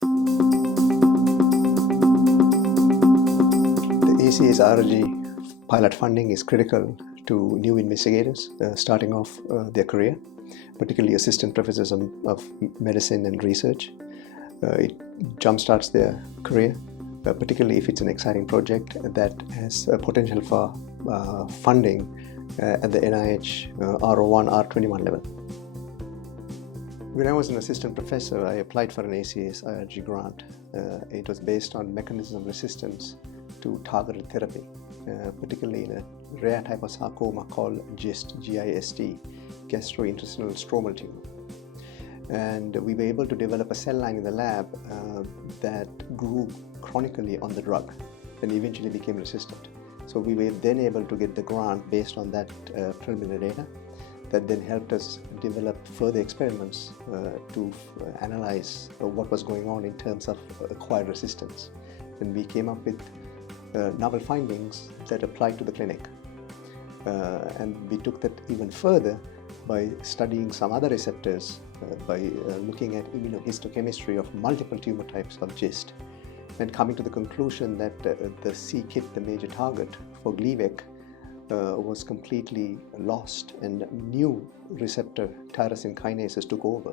The ACS-RRG pilot funding is critical to new investigators starting off their career, particularly assistant professors of medicine and research. It jumpstarts their career, particularly if it's an exciting project that has potential for funding at the NIH R01, R21 level. When I was an assistant professor, I applied for an ACS-IRG grant. It was based on mechanism of resistance to targeted therapy, particularly in a rare type of sarcoma called GIST, G-I-S-T, gastrointestinal stromal tumor. And we were able to develop a cell line in the lab that grew chronically on the drug and eventually became resistant. So we were then able to get the grant based on that preliminary data that then helped us develop further experiments to analyze what was going on in terms of acquired resistance. And we came up with novel findings that applied to the clinic. And we took that even further by studying some other receptors, by looking at immunohistochemistry of multiple tumor types of GIST, and coming to the conclusion that the c-KIT, the major target for Gleevec, was completely lost, and new receptor tyrosine kinases took over.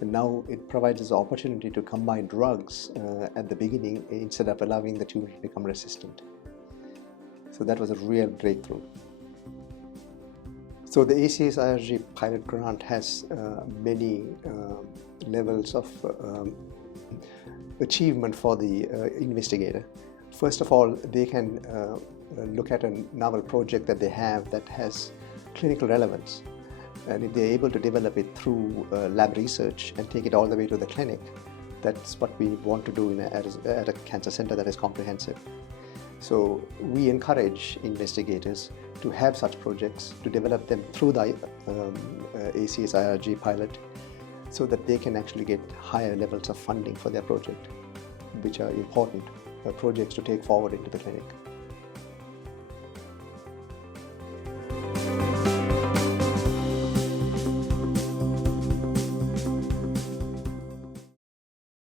And now it provides us the opportunity to combine drugs at the beginning instead of allowing the tumor to become resistant. So that was a real breakthrough. So the ACS-IRG pilot grant has many levels of achievement for the investigator. First of all, they can look at a novel project that they have that has clinical relevance. And if they're able to develop it through lab research and take it all the way to the clinic, that's what we want to do at a cancer center that is comprehensive. So we encourage investigators to have such projects, to develop them through the ACS-IRG pilot, so that they can actually get higher levels of funding for their project, which are important projects to take forward into the clinic.